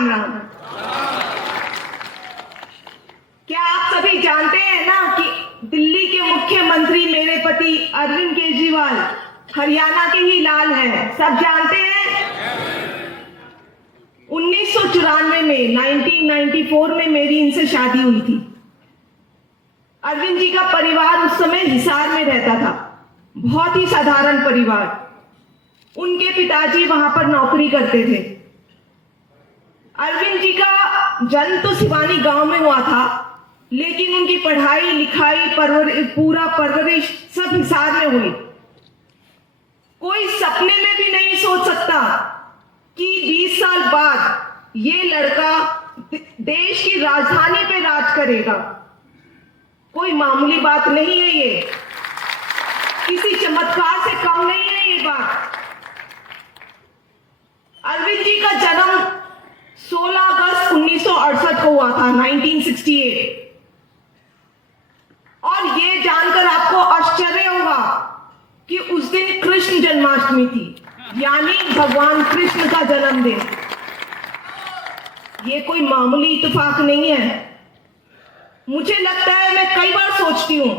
राम राम। क्या आप सभी जानते हैं ना कि दिल्ली के मुख्यमंत्री मेरे पति अरविंद केजरीवाल हरियाणा के ही लाल हैं? सब जानते हैं। 1994 में 1994 में मेरी इनसे शादी हुई थी। अरविंद जी का परिवार उस समय हिसार में रहता था, बहुत ही साधारण परिवार। उनके पिताजी वहां पर नौकरी करते थे। अरविंद जी का जन्म तो सिवानी गांव में हुआ था, लेकिन उनकी पढ़ाई लिखाई पूरा परवरिश सब हिसार में हुई। कोई सपने में भी नहीं सोच सकता कि 20 साल बाद ये लड़का देश की राजधानी पे राज करेगा। कोई मामूली बात नहीं है, ये किसी चमत्कार से कम नहीं है ये बात। अरविंद जी का जन्म 16 अगस्त 1968 को हुआ था, 1968। और ये जानकर आपको आश्चर्य होगा कि उस दिन कृष्ण जन्माष्टमी थी, यानी भगवान कृष्ण का जन्मदिन। ये कोई मामूली इत्तेफाक नहीं है। मुझे लगता है, मैं कई बार सोचती हूं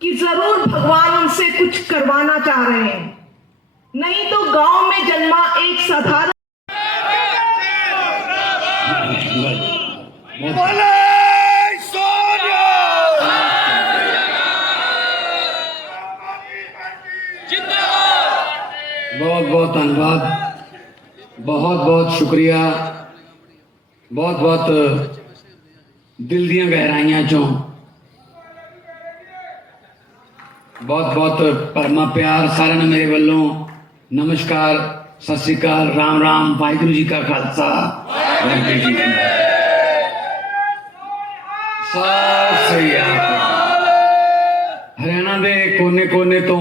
कि जरूर भगवान उनसे कुछ करवाना चाह रहे हैं, नहीं तो गांव में जन्मा एक साधारण बहुत बहुत धन्यवाद, बहुत बहुत शुक्रिया, बहुत बहुत दिल दियां गहराइयां चों बहुत बहुत परमा प्यार सारे ने मेरे वालों नमस्कार, सत श्री अकाल, राम राम, वाहिगुरु जी का खालसा, वाहिगुरु जी की फतेह। सत श्री अकाल। हरियाणा दे कोने कोने तो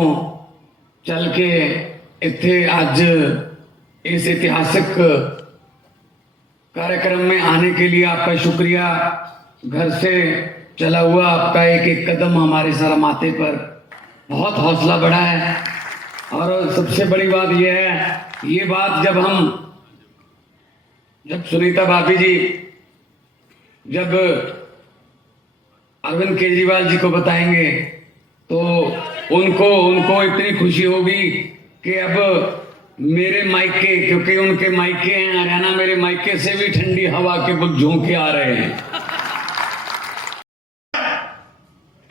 चल के इत्थे अज इस ऐतिहासिक कार्यक्रम में आने के लिए आपका शुक्रिया। घर से चला हुआ आपका एक एक कदम हमारे सर माथे पर बहुत हौसला बढ़ा है। और सबसे बड़ी बात यह है, ये बात जब सुनीता भाभी जी जब अरविंद केजरीवाल जी को बताएंगे तो उनको इतनी खुशी होगी कि अब मेरे मायके, क्योंकि उनके मायके हैं हरियाणा, मेरे मायके से भी ठंडी हवा के झोंके आ रहे हैं।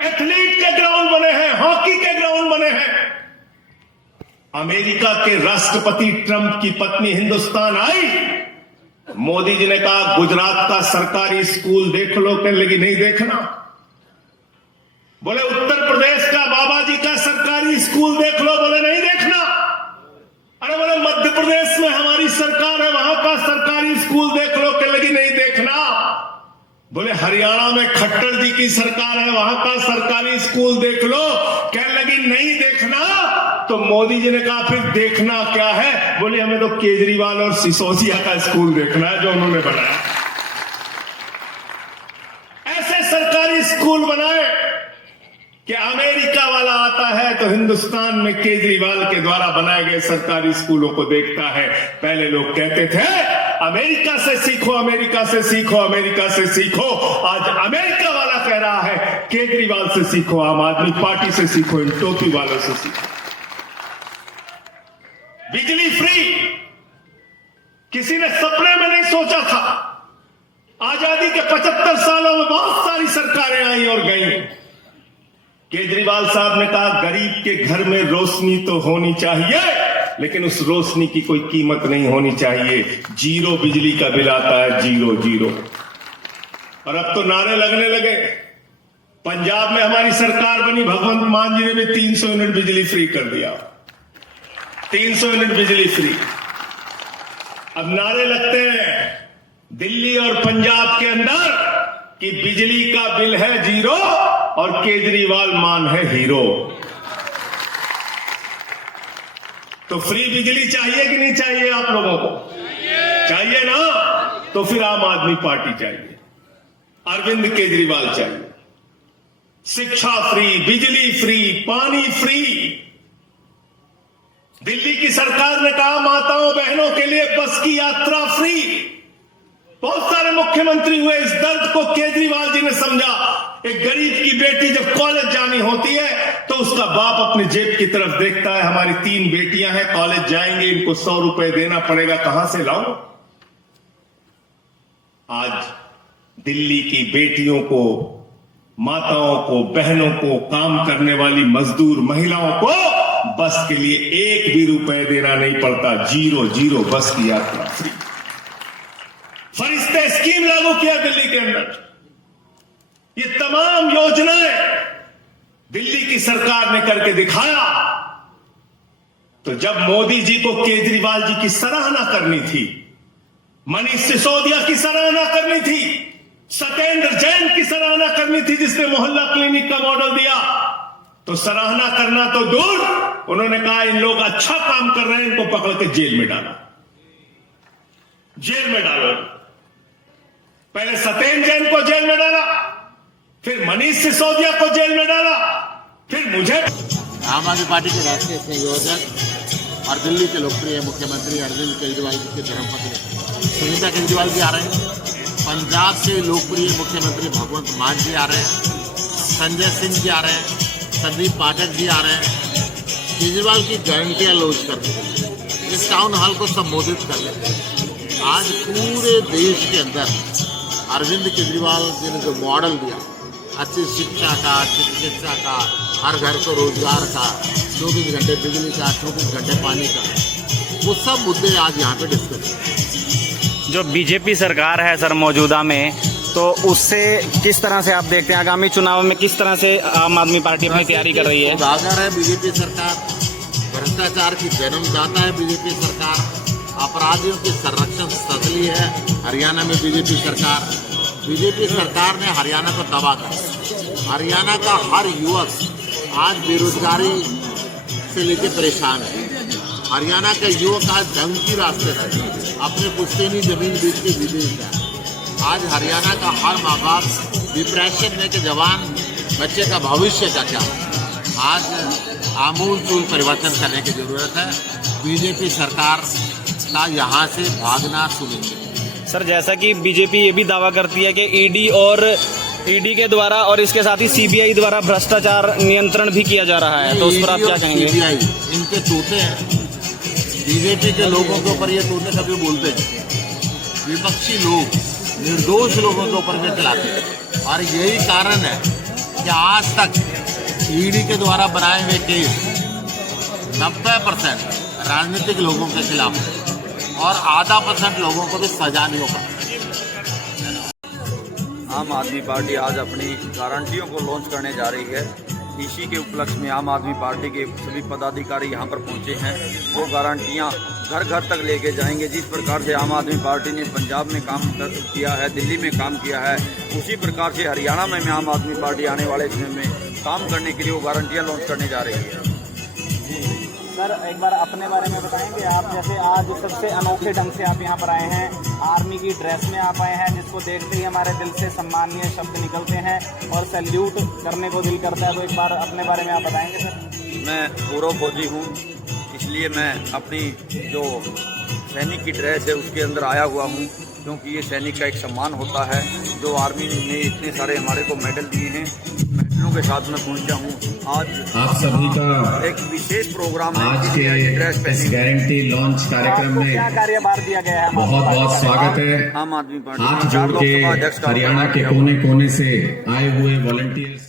एथलीट के ग्राउंड बने हैं, हॉकी के ग्राउंड बने हैं। अमेरिका के राष्ट्रपति ट्रंप की पत्नी हिंदुस्तान आई, मोदी जी ने कहा गुजरात का सरकारी स्कूल देख लो, कहने लगी नहीं देखना। बोले उत्तर प्रदेश का बाबा जी का सरकारी स्कूल देख लो, बोले नहीं देखना। अरे बोले मध्य प्रदेश में हमारी सरकार है, वहां का सरकारी स्कूल देख लो, कहने लगी नहीं देखना। बोले हरियाणा में खट्टर जी की सरकार है, वहां का सरकारी स्कूल देख लो, कहने लगी नहीं देखना। तो मोदी जी ने कहा फिर देखना क्या है? बोले हमें तो केजरीवाल और सिसोदिया का स्कूल देखना है जो उन्होंने बनाया। ऐसे सरकारी स्कूल बनाए कि अमेरिका वाला आता है तो हिंदुस्तान में केजरीवाल के द्वारा बनाए गए सरकारी स्कूलों को देखता है। पहले लोग कहते थे अमेरिका से सीखो, अमेरिका से सीखो, अमेरिका से सीखो। आज अमेरिका वाला कह रहा है केजरीवाल से सीखो, आम आदमी पार्टी से सीखो, इन टोपी वालों से सीखो। बिजली फ्री किसी ने सपने में नहीं सोचा था। आजादी के 75 सालों में बहुत सारी सरकारें आई और गईं। केजरीवाल साहब ने कहा गरीब के घर में रोशनी तो होनी चाहिए, लेकिन उस रोशनी की कोई कीमत नहीं होनी चाहिए। जीरो बिजली का बिल आता है, जीरो जीरो। और अब तो नारे लगने लगे। पंजाब में हमारी सरकार बनी, भगवंत मान जी ने भी 300 यूनिट बिजली फ्री कर दिया, 300 यूनिट बिजली फ्री। अब नारे लगते हैं दिल्ली और पंजाब के अंदर कि बिजली का बिल है जीरो और केजरीवाल मान है हीरो। तो फ्री बिजली चाहिए कि नहीं चाहिए आप लोगों को? चाहिए ना? तो फिर आम आदमी पार्टी चाहिए, अरविंद केजरीवाल चाहिए। शिक्षा फ्री, बिजली फ्री, पानी फ्री। दिल्ली की सरकार ने कहा माताओं बहनों के लिए बस की यात्रा फ्री। बहुत सारे मुख्यमंत्री हुए, इस दर्द को केजरीवाल जी ने समझा। एक गरीब की बेटी जब कॉलेज जानी होती है तो उसका बाप अपने जेब की तरफ देखता है, हमारी 3 बेटियां हैं, कॉलेज जाएंगे, इनको 100 रुपए देना पड़ेगा, कहां से लाऊं? आज दिल्ली की बेटियों को, माताओं को, बहनों को, काम करने वाली मजदूर महिलाओं को बस के लिए 1 भी रुपए देना नहीं पड़ता। 0 बस की यात्रा फ्री। फरिश्ते स्कीम लागू किया दिल्ली के अंदर। ये तमाम योजनाएं दिल्ली की सरकार ने करके दिखाया। तो जब मोदी जी को केजरीवाल जी की सराहना करनी थी, मनीष सिसोदिया की सराहना करनी थी, सत्येंद्र जैन की सराहना करनी थी जिसने मोहल्ला क्लिनिक का मॉडल दिया, तो सराहना करना तो दूर, उन्होंने कहा इन लोग अच्छा काम कर रहे हैं, इनको पकड़ के जेल में डाला, जेल में डालो। पहले सत्येंद्र जैन को जेल में डाला, फिर मनीष सिसोदिया को जेल में डाला, फिर मुझे। आम आदमी पार्टी के राष्ट्रीय संयोजक और दिल्ली के लोकप्रिय मुख्यमंत्री अरविंद केजरीवाल जी के धर्मपत्नी सुनीता केजरीवाल जी आ रहे हैं। पंजाब के लोकप्रिय मुख्यमंत्री भगवंत मान जी आ रहे हैं। संजय सिंह जी आ रहे हैं। संदीप पाठक जी आ रहे हैं। केजरीवाल की गारंटियां लॉन्च कर दी, इस टाउन हॉल को संबोधित कर लेते। आज पूरे देश के अंदर अरविंद केजरीवाल जी ने जो मॉडल दिया, अच्छी शिक्षा का, अच्छी चिकित्सा का, हर घर को रोजगार का, 24 घंटे बिजली का, 24 घंटे पानी का, वो सब मुद्दे आज यहाँ पे डिस्कस। जो बीजेपी सरकार है सर मौजूदा में, तो उससे किस तरह से आप देखते हैं आगामी चुनाव में किस तरह से आम आदमी पार्टी अपनी तैयारी कर रही है? उजागर है बीजेपी सरकार, भ्रष्टाचार की जन्मदाता है बीजेपी सरकार, अपराधियों की संरक्षण स्थली है हरियाणा में बीजेपी सरकार। बीजेपी सरकार ने हरियाणा को तबाह कर, हरियाणा का हर युवक आज बेरोजगारी से लेकर परेशान है। हरियाणा का युवक आज ढंग की रास्ते से अपने पुश्तैनी जमीन बेच के विदेश गया। आज हरियाणा का हर माँ बाप डिप्रेशन में के जवान बच्चे का भविष्य का क्या है। आज आमूल-चूल परिवर्तन करने की जरूरत है। बीजेपी सरकार का यहाँ से भागना सुनिश्चित। सर जैसा कि बीजेपी ये भी दावा करती है कि ईडी के द्वारा और इसके साथ ही सीबीआई द्वारा भ्रष्टाचार नियंत्रण भी किया जा रहा है, तो उस पर आप क्या कहेंगे? सीबीआई इनके तोते हैं। बीजेपी के लोगों के ऊपर ये तोते कभी बोलते हैं, विपक्षी लोग निर्दोष लोगों के ऊपर भी चलाते हैं। और यही कारण है कि आज तक ईडी के द्वारा बनाए हुए केस 90% राजनीतिक लोगों के खिलाफ है और आधा % लोगों को भी सजा नहीं हो पाती। आम आदमी पार्टी आज अपनी गारंटियों को लॉन्च करने जा रही है। इसी के उपलक्ष्य में आम आदमी पार्टी के सभी पदाधिकारी यहां पर पहुंचे हैं। वो गारंटियां घर घर तक लेके जाएंगे। जिस प्रकार से आम आदमी पार्टी ने पंजाब में काम किया है, दिल्ली में काम किया है, उसी प्रकार से हरियाणा में आम आदमी पार्टी आने वाले समय में काम करने के लिए वो गारंटियाँ लॉन्च करने जा रही है। सर एक बार अपने बारे में बताएंगे। आप जैसे आज सबसे अनोखे ढंग से आप यहाँ पर आए हैं, आर्मी की ड्रेस में आप आए हैं, जिसको देखते ही हमारे दिल से सम्मानीय शब्द निकलते हैं और सैल्यूट करने को दिल करता है। तो एक बार अपने बारे में आप बताएंगे सर। मैं पूर्व फौजी हूँ, इसलिए मैं अपनी जो सैनिक की ड्रेस है उसके अंदर आया हुआ हूँ, क्योंकि ये सैनिक का एक सम्मान होता है। जो आर्मी ने इतने सारे हमारे को मेडल दिए हैं, मेडलों के साथ मैं पहुंचा हूँ। आज आप सभी का एक विशेष प्रोग्राम है, आज के इस गारंटी लॉन्च कार्यक्रम में क्या कार्यभार दिया गया है? बहुत बहुत स्वागत है। आम आदमी पार्टी हाथ जोड़ के हरियाणा के कोने कोने से आए हुए वॉलंटियर्स